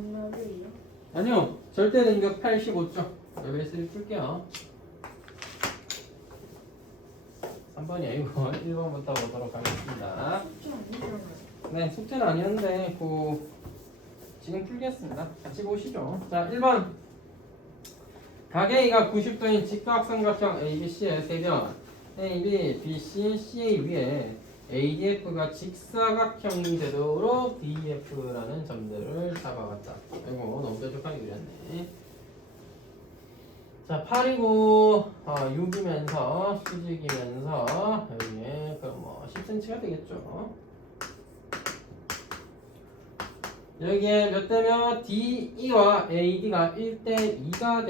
정답이에요? 아니요. 절대 등급 85점. 레벨3 풀게요. 3번이 아니고 1번부터 보도록 하겠습니다. 숙제 아니잖아요. 네, 숙제는 아니었는데 지금 풀겠습니다. 같이 보시죠. 자, 1번. 각 A가 90도인 직각삼각형 ABC의 세변 AB, BC, CA 위에 ADF가 직사각형이 되도록 DEF라는 점들을 잡아갔다. 아이고, 너무 뾰족하게 그렸네. 자, 8이고 6이면서 수직이면서 여기에 그럼 뭐 10cm가 되겠죠. 여기에 몇 대면 DE와 AD가 1대2가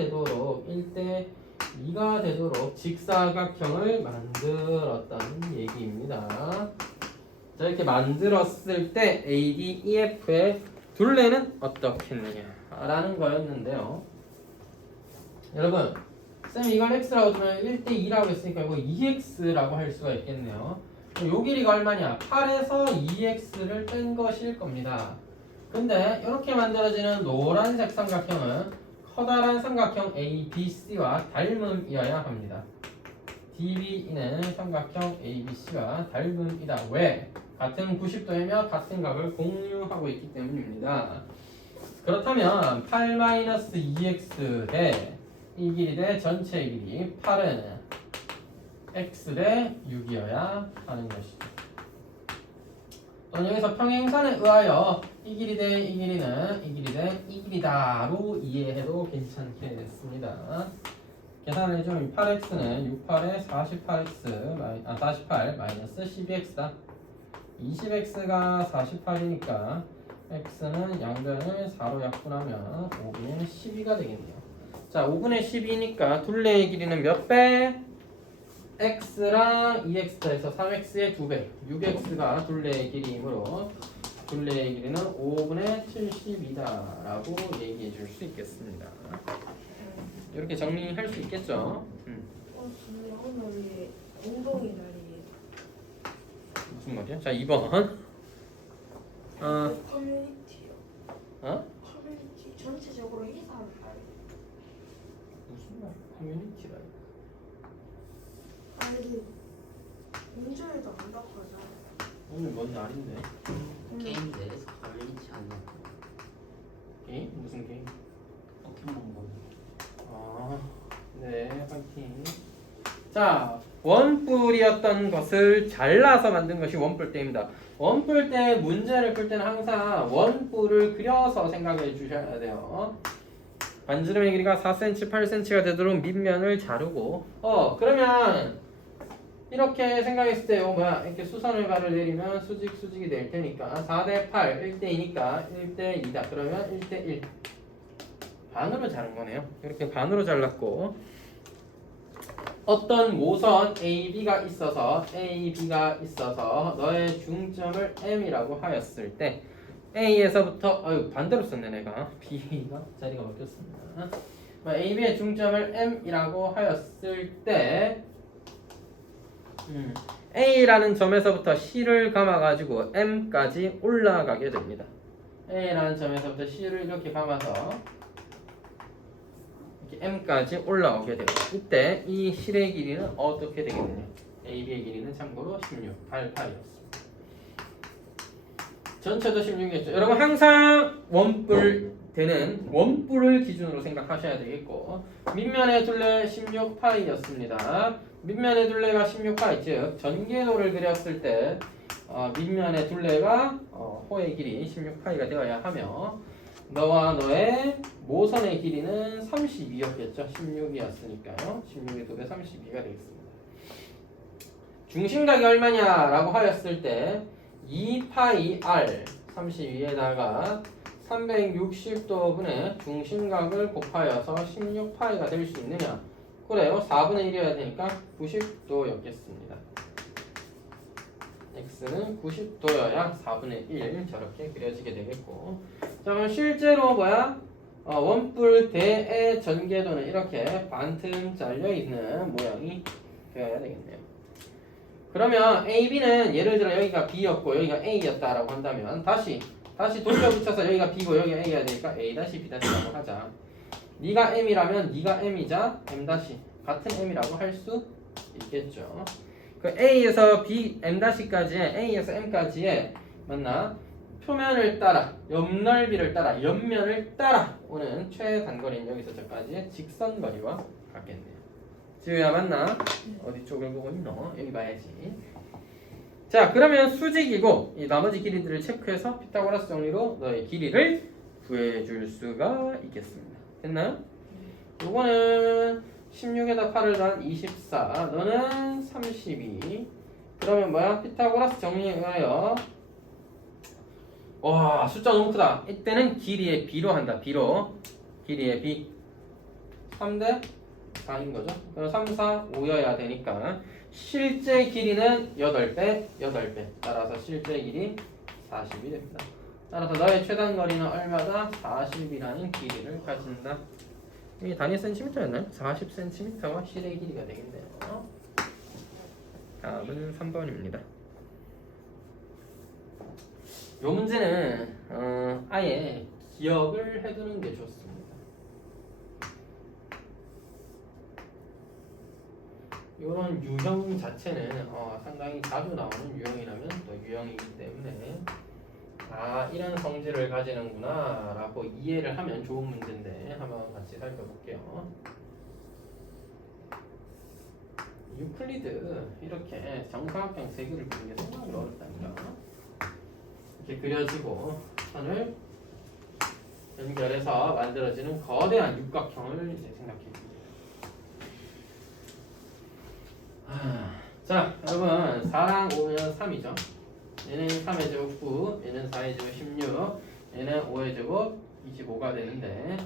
되도록 직사각형을 만들었다는 얘기입니다. 자, 이렇게 만들었을 때 AD, EF의 둘레는 어떻겠느냐 라는 거였는데요. 여러분, 쌤이 이걸 x라고 두면 1대2라고 했으니까 이거 2x라고 할 수가 있겠네요. 요 길이가 얼마냐? 8에서 2x를 뺀 것일 겁니다. 근데 이렇게 만들어지는 노란색 삼각형은 커다란 삼각형 ABC와 닮음이어야 합니다. DB는 삼각형 ABC와 닮음이다. 왜? 같은 90도이며 같은 각을 공유하고 있기 때문입니다. 그렇다면 8-2x 대 이 길이 대 전체 길이 8은 x 대 6이어야 하는 것이죠. 또는 여기서 평행선에 의하여 이 길이 대 이 길이는 이 길이 대 이 길이다로 이해해도 괜찮겠습니다. 계산을 해주면 8x는 6,8에 48 마이너스 12x다. 20x가 48이니까 x는 양변을 4로 약분하면 5분의 12가 되겠네요. 자, 5분의 12니까 둘레의 길이는 몇 배? x랑 2x 더해서 3x의 2배 6x가 둘레의 길이이므로 둘레의 길이는 5분의 72다라고 얘기해 줄 수 있겠습니다. 이렇게 정리할 수 있겠죠? 근데 오늘이 운동이 날이에요. 무슨 말이야? 자, 2번 커뮤니티요. 커뮤니티 전체적으로 희사를 봐요. 무슨 말? 커뮤니티라. 아니 문제에도 안 바꿔잖아요. 오늘 뭔 날인데? 게임 내에서 걸리지 않는 게임? 무슨 게임? 포켓몬고. 네, 화이팅. 자, 원뿔이었던 것을 잘라서 만든 것이 원뿔대입니다. 원뿔대 문제를 풀 때는 항상 원뿔을 그려서 생각해 주셔야 돼요. 반지름의 길이가 4cm, 8cm가 되도록 밑면을 자르고 그러면 이렇게 생각했을 때 이렇게 수선을 발을 내리면 수직이 될 테니까 4대 8, 1대2니까 1대2다. 그러면 1대1 반으로 자른 거네요. 이렇게 반으로 잘랐고 어떤 모선 AB가 있어서 너의 중점을 M이라고 하였을 때 A에서부터 반대로 썼네 내가 B가 자리가 바뀌었습니다. AB의 중점을 M이라고 하였을 때 A라는 점에서부터 C를 감아가지고 M까지 올라가게 됩니다. A라는 점에서부터 C를 이렇게 감아서 이렇게 M까지 올라오게 됩니다. 이때 이 실의 길이는 어떻게 되겠느냐? AB의 길이는 참고로 16, 88이었습니다. 전체도 16이었죠. 여러분 항상 원뿔을 기준으로 생각하셔야 되겠고 밑면의 둘레 16파이였습니다. 밑면의 둘레가 16파이 즉 전개도를 그렸을 때 밑면의 둘레가 호의 길이 16파이가 되어야 하며 너와 너의 모선의 길이는 32였겠죠. 16이었으니까요. 16의 2배 32가 되겠습니다. 중심각이 얼마냐라고 하였을 때 2파이 r 32에다가 360도분의 중심각을 곱하여서 16파이가 될 수 있느냐? 그래요. 4분의 1이어야 되니까 90도였겠습니다. x는 90도여야 4분의 1 저렇게 그려지게 되겠고 자 그럼 실제로 원뿔 대의 전개도는 이렇게 반틈 잘려있는 모양이 되어야 되겠네요. 그러면 AB는 예를 들어 여기가 B였고 여기가 A였다라고 한다면 다시 다시 돌려붙여서 여기가 B고 여기가 A가 되니까 A-B-라고 하자. 네가 M이라면 네가 M이자 M- 같은 M이라고 할 수 있겠죠. 그 A에서 B, M-까지의 A에서 M까지의 맞나? 표면을 따라, 옆넓이를 따라, 옆면을 따라 오는 최단거리는 여기서 저까지의 직선거리와 같겠네요. 지우야 맞나? 어디 쪽을 보고 있노? 여기 봐야지. 자 그러면 수직이고 이 나머지 길이들을 체크해서 피타고라스 정리로 너의 길이를 구해줄 수가 있겠습니다. 됐나요? 요거는 16에다 8을 더한 24 너는 32 그러면 뭐야? 피타고라스 정리에 의하여 와 숫자 너무 크다. 이때는 길이의 B로 한다. B로 길이의 B 3대 4인 거죠. 그럼 3, 4, 5여야 되니까 실제 길이는 8배, 8배. 따라서 실제 길이 40이 됩니다. 따라서 너의 최단 거리는 얼마다? 40이라는 길이를 가진다. 이게 단위 센티미터였나요? 40cm가 실의 길이가 되겠네요. 답은 3번입니다. 이 문제는 아예 기억을 해두는 게 좋습니다. 이런 유형 자체는 상당히 자주 나오는 유형이라면 또 유형이기 때문에 이런 성질을 가지는구나 라고 이해를 하면 좋은 문제인데 한번 같이 살펴볼게요. 유클리드 이렇게 정사각형 세 개를 그리는 게 상당히 어렵다니까. 이렇게 그려지고 선을 연결해서 만들어지는 거대한 육각형을 이제 생각해 봅니다. 자 여러분 4랑 5면 3이죠. 얘는 3의 제곱 9, 얘는 4의 제곱 16, 얘는 5의 제곱 25가 되는데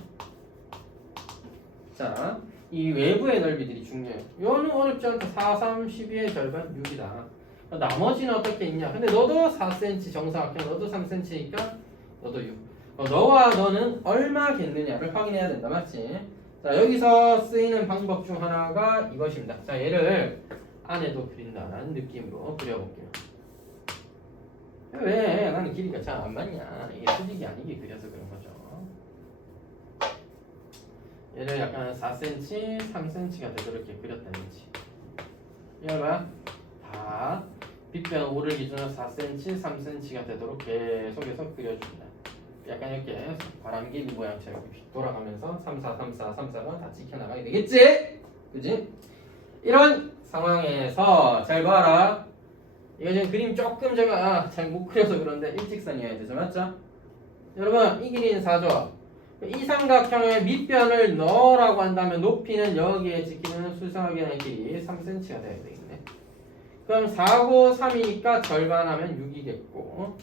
자 이 외부의 넓이들이 중요해요. 이거는 어렵지 않다. 4, 3, 12의 절반 6이다. 나머지는 어떻게 있냐? 근데 너도 4cm 정사각형, 너도 3cm니까 너도 6. 너와 너는 얼마겠느냐를 확인해야 된다, 맞지? 자 여기서 쓰이는 방법 중 하나가 이것입니다. 자 얘를 안에도 그린다는 느낌으로 그려볼게요. 왜 나는 길이가 잘 안 맞냐? 이게 수직이 아니게 그려서 그런 거죠. 얘를 약간 4cm, 3cm가 되도록 이렇게 그렸다 이거지. 이거 봐. 다 빗변 5를 기준으로 4cm, 3cm가 되도록 계속해서 그려줍니다. 약간 이렇게 바람개비 모양처럼 돌아가면서 3, 4, 3, 4, 3, 4가 다 지켜나가게 되겠지? 그지? 이런 상황에서 잘 봐라. 이거 지금 그림 조금 제가 잘 못 그려서 그런데 일직선이어야 되죠, 맞죠? 여러분 이 길이는 4죠. 이 삼각형의 밑변을 넣으라고 한다면 높이는 여기에 지키는 수평하게 길이 3cm가 되어야 되겠네. 그럼 4고 3이니까 절반하면 6이겠고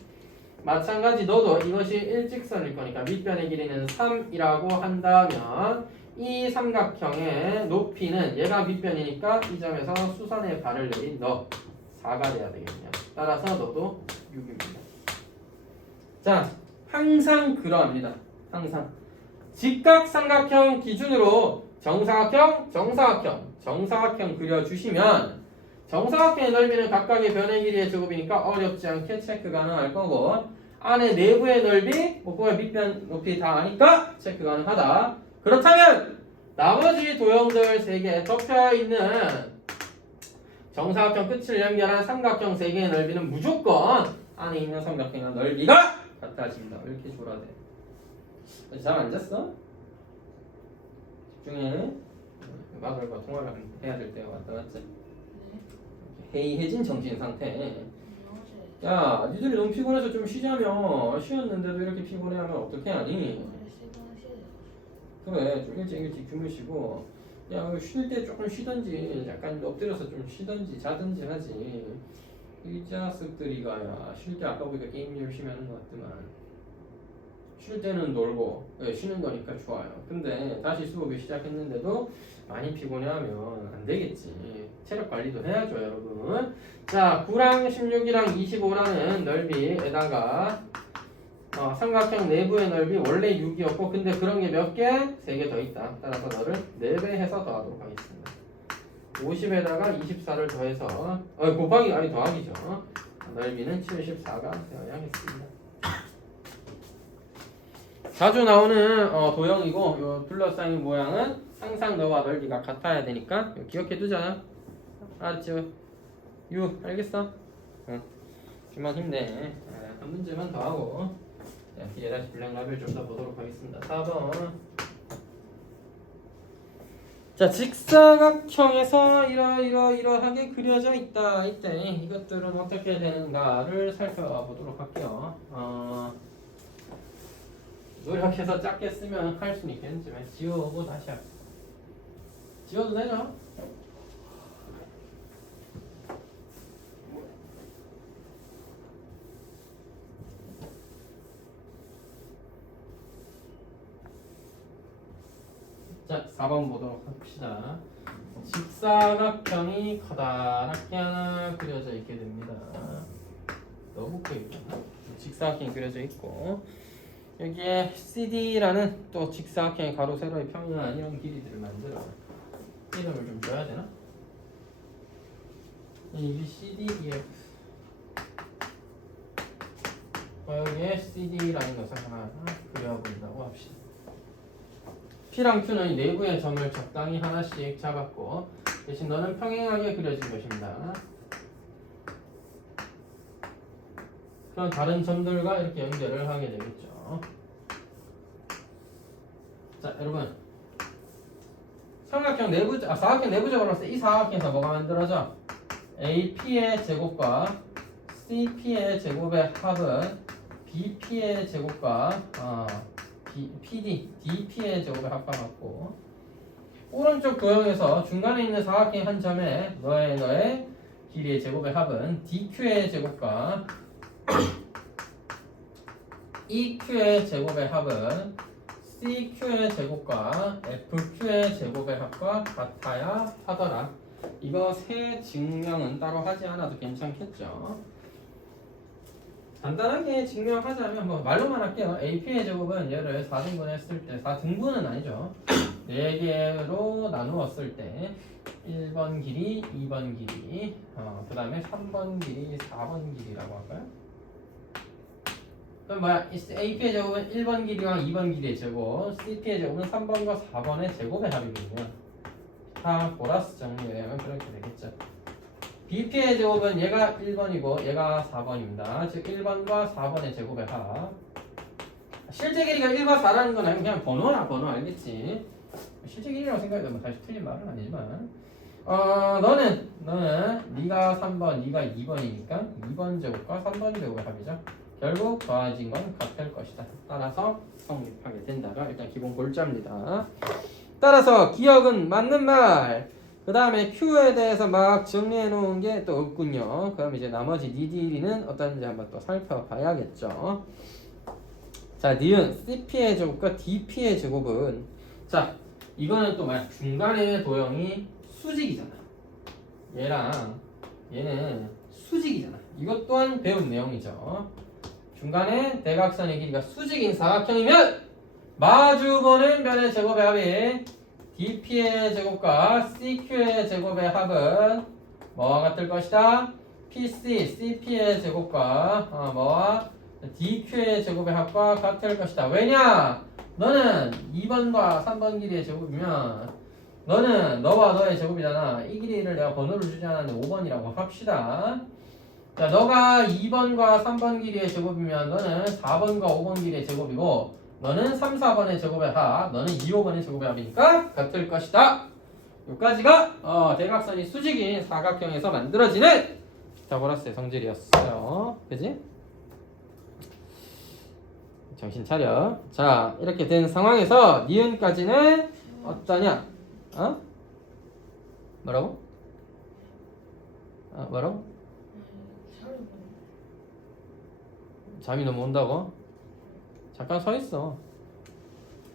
마찬가지 너도 이것이 일직선일 거니까 밑변의 길이는 3이라고 한다면 이 삼각형의 높이는 얘가 밑변이니까 이 점에서 수선의 발을 내린 너 4가 돼야 되겠냐. 따라서 너도 6입니다. 자, 항상 그러합니다. 항상 직각삼각형 기준으로 정사각형 그려주시면 정사각형의 넓이는 각각의 변의 길이의 제곱이니까 어렵지 않게 체크 가능할 거고 안에 내부의 넓이, 목표와 밑변 높이 다 아니까 체크 가능하다. 그렇다면 나머지 도형들 3개 덮여있는 정사각형 끝을 연결한 삼각형 3개의 넓이는 무조건 안에 있는 삼각형의 넓이가 같아집니다. 왜 이렇게 졸아대? 잘 앉았어? 집중해. 막을과 통화를 해야 될 때가 왔다 맞지? 해이해진 정신 상태. 야, 니들이 너무 피곤해서 좀 쉬자며. 쉬었는데도 이렇게 피곤해하면 어떻게 하니? 그래, 좀 일찍 주무시고. 야, 쉴 때 조금 쉬던지, 약간 엎드려서 좀 쉬던지, 자든지 하지. 이 자식들이가 야, 쉴 때 아까 보니까 게임 열심히 하는 것 같더만. 쉴 때는 놀고, 쉬는 거니까 좋아요. 근데 다시 수업이 시작했는데도 많이 피곤해하면 안 되겠지. 체력 관리도 해야죠, 여러분. 자, 9랑 16이랑 25라는 넓이에다가 삼각형 내부의 넓이 원래 6이었고 근데 그런 게 몇 개? 3개 더 있다. 따라서 너를 4배 해서 더하도록 하겠습니다. 50에다가 24를 더해서 곱하기 아니 더하기죠. 넓이는 74가 되어야 하겠습니다. 자주 나오는 도형이고 요 둘러싸인 모양은 항상 너와 넓이가 같아야 되니까 기억해 두자. 알았죠? 유 알겠어? 응. 좀만 힘내. 한 문제만 더 하고 뒤에 다시 블랙라벨 좀 더 보도록 하겠습니다. 4번. 자, 직사각형에서 이러하게 그려져 있다. 이때 이것들은 어떻게 되는가를 살펴보도록 할게요. 노력해서 작게 쓰면 할 수는 있겠지만 지우고 다시 할게요. 지워도 되죠? 자, 4번 보도록 합시다. 직사각형이 커다랗게 하나 그려져 있게 됩니다. 너무 크게 직사각형이 그려져 있고 여기에 CD라는 또 직사각형의 가로 세로의 평행한 이런 길이들을 만들어 이름을 좀 줘야 되나? 이게 CDEF 여기에 CD라는 것을 하나 그려본다고 합시다. P랑 Q는 이 내부의 점을 적당히 하나씩 잡았고 대신 너는 평행하게 그려진 것입니다. 그럼 다른 점들과 이렇게 연결을 하게 되겠죠. 자, 여러분 사각형 내부적으로 봤을 때 이 사각형에서 뭐가 만들어져? AP의 제곱과 CP의 제곱의 합은 BP의 제곱과 DP의 제곱의 합과 같고 오른쪽 도형에서 중간에 있는 사각형 한 점에 너의 길이의 제곱의 합은 DQ의 제곱과 EQ의 제곱의 합은 CQ의 제곱과 FQ의 제곱의 합과 같아야 하더라. 이거 세 증명은 따로 하지 않아도 괜찮겠죠. 간단하게 증명하자면 뭐 말로만 할게요. AP의 제곱은 얘를 4등분 했을 때 4등분은 아니죠. 4개로 나누었을 때 1번 길이, 2번 길이, 그 다음에 3번 길이, 4번 길이라고 할까요? 그럼 뭐야? AP의 제곱은 1번 길이와 2번 길이의 제곱, CP의 제곱은 3번과 4번의 제곱의 합이거든요. 다 보라스 정리하면 그렇게 되겠죠. BP의 제곱은 얘가 1번이고 얘가 4번입니다. 즉 1번과 4번의 제곱의 합. 실제 길이가 1과 4라는 건 그냥 번호야 번호 알겠지? 실제 길이라고 생각해도 뭐 다시 틀린 말은 아니지만 너는 네가 3번, 네가 2번이니까 2번 제곱과 3번 제곱의 합이죠. 결국 더해진 건 같을 것이다. 따라서 성립하게 된다가 일단 기본 골자입니다. 따라서 기억은 맞는 말. 그 다음에 Q에 대해서 막 정리해 놓은 게 또 없군요. 그럼 이제 나머지 니들이는 어떤지 한번 또 살펴봐야겠죠. 자, 니은 CP의 제곱과 DP의 제곱은 자, 이거는 또 뭐야? 중간에 도형이 수직이잖아. 얘랑 얘는 수직이잖아. 이것 또한 배운 내용이죠. 중간에 대각선의 길이가 수직인 사각형이면 마주보는 면의 제곱의 합이 DP의 제곱과 CQ의 제곱의 합은 뭐와 같을 것이다? PC, CP의 제곱과 뭐와 DQ의 제곱의 합과 같을 것이다. 왜냐? 너는 2번과 3번 길이의 제곱이면 너는 너와 너의 제곱이잖아. 이 길이를 내가 번호를 주지 않았는데 5번이라고 합시다. 자, 너가 2번과 3번 길이의 제곱이면 너는 4번과 5번 길이의 제곱이고 너는 3, 4번의 제곱의 합, 너는 2, 5번의 제곱의 합이니까 같을 것이다. 여기까지가 대각선이 수직인 사각형에서 만들어지는 피타고라스의 성질이었어요. 그지? 정신 차려. 자, 이렇게 된 상황에서 니은까지는 어떠냐? 뭐라고? 뭐라고? 잠이 너무 온다고? 잠깐 서 있어.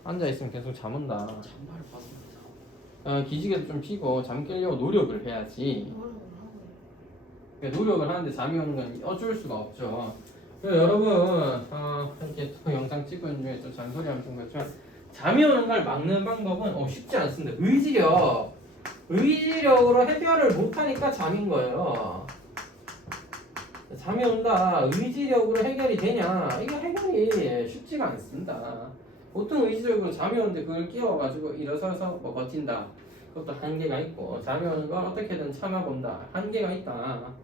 앉아 있으면 계속 잠 온다. 잔발을 벗습니다. 기지개도 좀 피고 잠 깨려고 노력을 해야지. 노력을 하는데 잠이 오는 건 어쩔 수가 없죠. 여러분 이렇게 또 영상 찍고 있는 중에 좀 잔소리하면 좀 그렇지만 잠이 오는 걸 막는 방법은 쉽지 않습니다. 의지력으로 해결을 못하니까 잠인 거예요. 잠이 온다. 의지력으로 해결이 되냐? 이거 해결이 쉽지가 않습니다. 보통 의지적으로 잠이 오는데 그걸 끼워가지고 일어서서 뭐 버틴다. 그것도 한계가 있고 잠이 오는 걸 어떻게든 참아본다. 한계가 있다.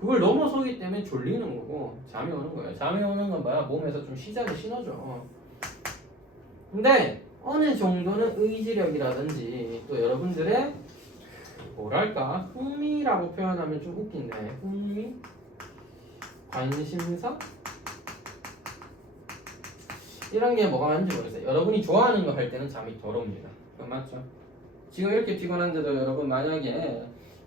그걸 넘어서기 때문에 졸리는 거고 잠이 오는 거예요. 잠이 오는 건 뭐야? 몸에서 좀 시작을 신호죠. 근데 어느 정도는 의지력이라든지 또 여러분들의 뭐랄까 흥미라고 표현하면 좀 웃긴데 흥미? 관심사? 이런 게 뭐가 많은지 모르겠어요. 여러분이 좋아하는 거 할 때는 잠이 덜 옵니다. 그건 맞죠? 지금 이렇게 피곤한데도 여러분 만약에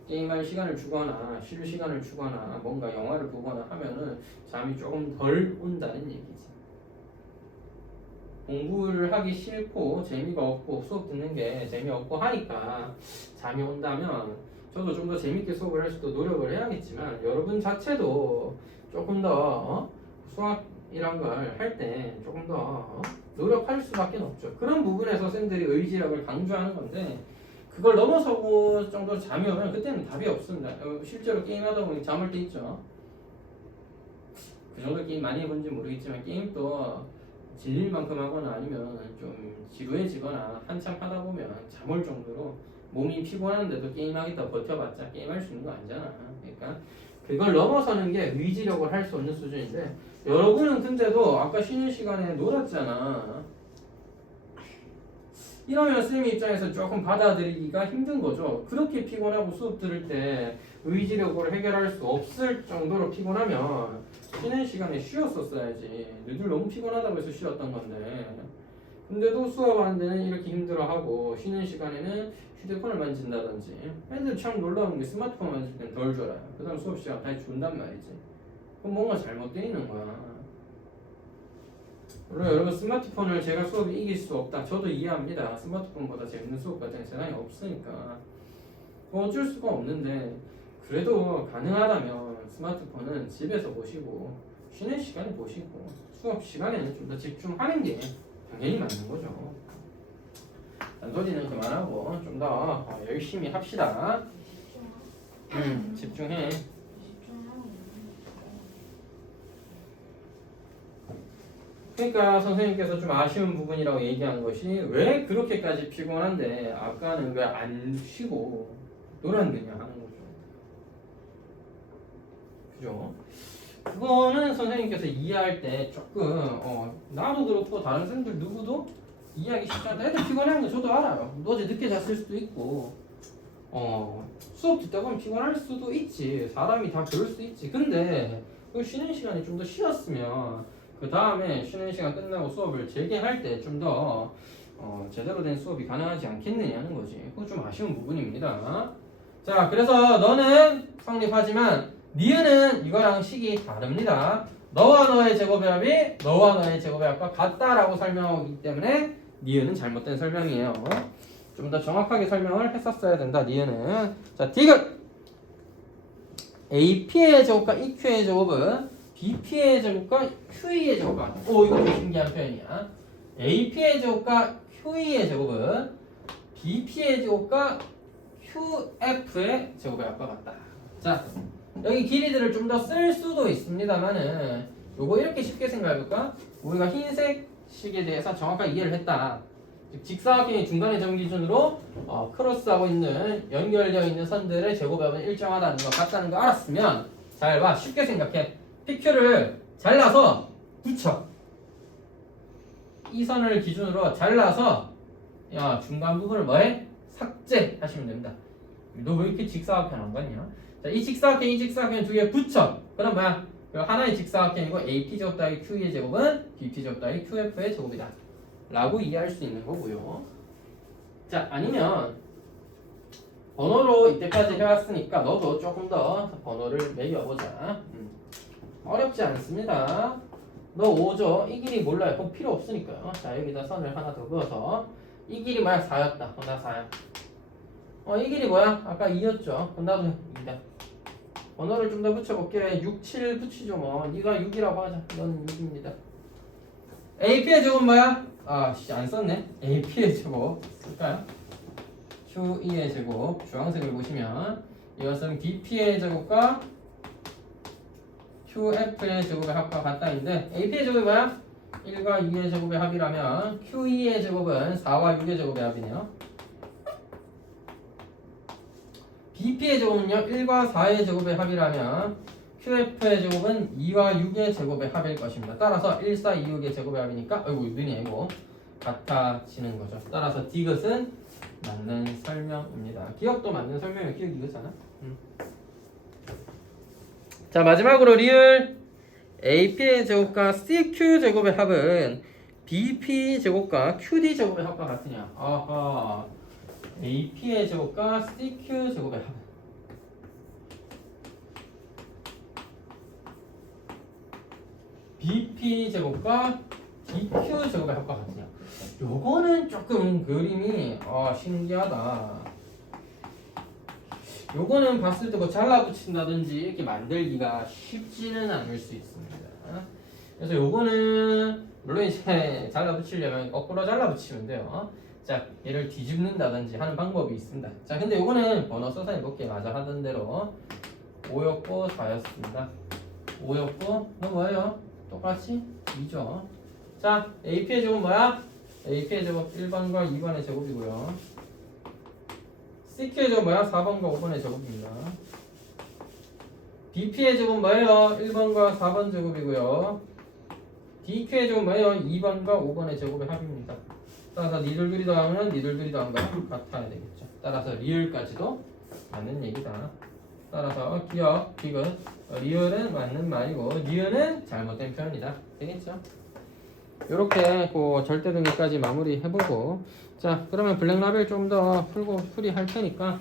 게임할 시간을 주거나 쉴 시간을 주거나 뭔가 영화를 보거나 하면은 잠이 조금 덜 온다는 얘기지. 공부를 하기 싫고 재미가 없고 수업 듣는 게 재미없고 하니까 잠이 온다면 저도 좀 더 재밌게 수업을 할 수도 노력을 해야겠지만 여러분 자체도 조금 더 수학이란 걸 할 때 조금 더 노력할 수밖에 없죠. 그런 부분에서 쌤들이 의지력을 강조하는 건데 그걸 넘어서고 정도 잠이 오면 그때는 답이 없습니다. 실제로 게임하다 보니 잠올 때 있죠. 그 정도 게임 많이 해본지 모르겠지만 게임도 질릴 만큼 하거나 아니면 좀 지루해지거나 한참 하다 보면 잠 올 정도로 몸이 피곤한데도 게임하겠다 버텨봤자 게임할 수 있는 거 아니잖아. 그러니까 그걸 넘어서는 게 의지력을 할 수 없는 수준인데 여러분은 근데도 아까 쉬는 시간에 놀았잖아. 이러면 쌤 입장에서 조금 받아들이기가 힘든 거죠. 그렇게 피곤하고 수업 들을 때 의지력으로 해결할 수 없을 정도로 피곤하면 쉬는 시간에 쉬었었어야지. 너희들 너무 피곤하다고 해서 쉬었던 건데 근데도 수업하는 데는 이렇게 힘들어하고 쉬는 시간에는 휴대폰을 만진다든지 애들 참 놀라운 게 스마트폰 만질 땐 덜 졸아요. 그 다음 수업 시간 다시 준단 말이지. 그럼 뭔가 잘못되어 있는 거야. 물론 여러분 스마트폰을 제가 수업이 이길 수 없다. 저도 이해합니다. 스마트폰보다 재밌는 수업 같은 세상에 없으니까 어쩔 수가 없는데 그래도 가능하다면 스마트폰은 집에서 보시고 쉬는 시간에 보시고 수업 시간에는 좀 더 집중하는 게 당연히 맞는 거죠. 잔소리는 그만하고 좀 더 열심히 합시다. 집중해. 그러니까 선생님께서 좀 아쉬운 부분이라고 얘기한 것이 왜 그렇게까지 피곤한데 아까는 왜 안 쉬고 놀았느냐 하는 거죠. 그죠? 그거는 선생님께서 이해할 때 조금 나도 그렇고 다른 선생님들 누구도 이해하기 쉽지 않다. 애들 피곤한 거 저도 알아요. 어제 늦게 잤을 수도 있고 수업 듣다 보면 피곤할 수도 있지. 사람이 다 그럴 수 있지. 근데 그 쉬는 시간에 좀 더 쉬었으면 그 다음에 쉬는 시간 끝나고 수업을 재개할 때 좀 더 제대로 된 수업이 가능하지 않겠느냐는 거지. 그거 좀 아쉬운 부분입니다. 자, 그래서 너는 성립하지만 니은은 이거랑 식이 다릅니다. 너와 너의 제곱의 합이 너와 너의 제곱의 합과 같다라고 설명하고 있기 때문에 니은은 잘못된 설명이에요. 좀 더 정확하게 설명을 했었어야 된다. 니은은 자, 디귿 AP의 제곱과 EQ의 제곱은 BP의 제곱과 QE의 제곱과 이거 좀 신기한 표현이야. AP의 제곱과 QE의 제곱은 BP의 제곱과 QF의 제곱의 합과 같다. 자, 여기 길이들을 좀 더 쓸 수도 있습니다만은 요거 이렇게 쉽게 생각해볼까? 우리가 흰색 식에 대해서 정확하게 이해를 했다. 즉 직사각형이 중간의 점 기준으로 크로스하고 있는 연결되어 있는 선들의 제곱의 합은 일정하다는 거 같다는 거 알았으면 잘 봐. 쉽게 생각해. PQ를 잘라서 붙여. 이 선을 기준으로 잘라서 중간 부분을 뭐해? 삭제하시면 됩니다. 너 왜 이렇게 직사각형 안 봤냐? 자, 이 직사각형 두 개 붙여. 그럼 뭐야? 하나의 직사각형이고 AP 제곱 더하기 QE의 제곱은 BP 제곱 더하기 QF의 제곱이다 라고 이해할 수 있는 거고요. 자, 아니면 번호로 이때까지 해왔으니까 너도 조금 더 번호를 매겨보자. 어렵지 않습니다. 너 5죠? 이 길이 몰라요. 그럼 필요 없으니까요. 자, 여기다 선을 하나 더 그어서 이 길이 뭐야? 4였다. 나 4야. 이 길이 뭐야? 아까 2였죠? 그럼 나도 2다. 번호를 좀 더 붙여볼게. 6, 7 붙이죠 뭐. 네가 6이라고 하자. 너는 6입니다. AP의 제곱은 뭐야? 안 썼네. AP의 제곱 쓸까요? QE의 제곱 주황색을 보시면 이것은 BP의 제곱과 QF의 제곱의 합과 같다인데 AP의 제곱이 뭐야? 1과 2의 제곱의 합이라면 Q2의 제곱은 4와 6의 제곱의 합이네요. BP의 제곱은요 1과 4의 제곱의 합이라면 QF의 제곱은 2와 6의 제곱의 합일 것입니다. 따라서 1, 4, 2, 6의 제곱의 합이니까 아이고 눈이 아니고 같아지는 거죠. 따라서 디귿은 맞는 설명입니다. 기억도 맞는 설명이에요. 기억 이거잖아. 자 마지막으로 리을 AP의 제곱과 CQ 제곱의 합은 BP 제곱과 QD 제곱의 합과 같으냐? 아하. AP의 제곱과 CQ 제곱의 합. BP 제곱과 DQ 제곱의 합과 같으냐? 요거는 조금 그림이 신기하다. 요거는 봤을 때 뭐 잘라붙인다든지 이렇게 만들기가 쉽지는 않을 수 있습니다. 그래서 요거는 물론 이제 잘라붙이려면 거꾸로 잘라붙이면 돼요. 자, 얘를 뒤집는다든지 하는 방법이 있습니다. 자, 근데 요거는 번호 써서 해볼게요. 맞아 하던 대로 5였고 4였습니다. 5였고 너 뭐예요? 똑같이 2죠. 자, AP의 제곱은 뭐야? AP의 제곱 1번과 2번의 제곱이고요. CQ의 제곱 뭐야? 4번과 5번의 제곱입니다. BP의 제곱은 뭐예요? 1번과 4번 제곱이고요. DQ의 제곱은 뭐예요? 2번과 5번의 제곱의 합입니다. 따라서 니들끼리 더하면 니들끼리 더한 거랑 같아야 되겠죠. 따라서 리을까지도 맞는 얘기다. 따라서 기억, 디귿, 리을은 맞는 말이고 니은은 잘못된 표현이다. 되겠죠? 이렇게 그 절대등위까지 마무리 해보고 자 그러면 블랙라벨 좀 더 풀고 풀이할 테니까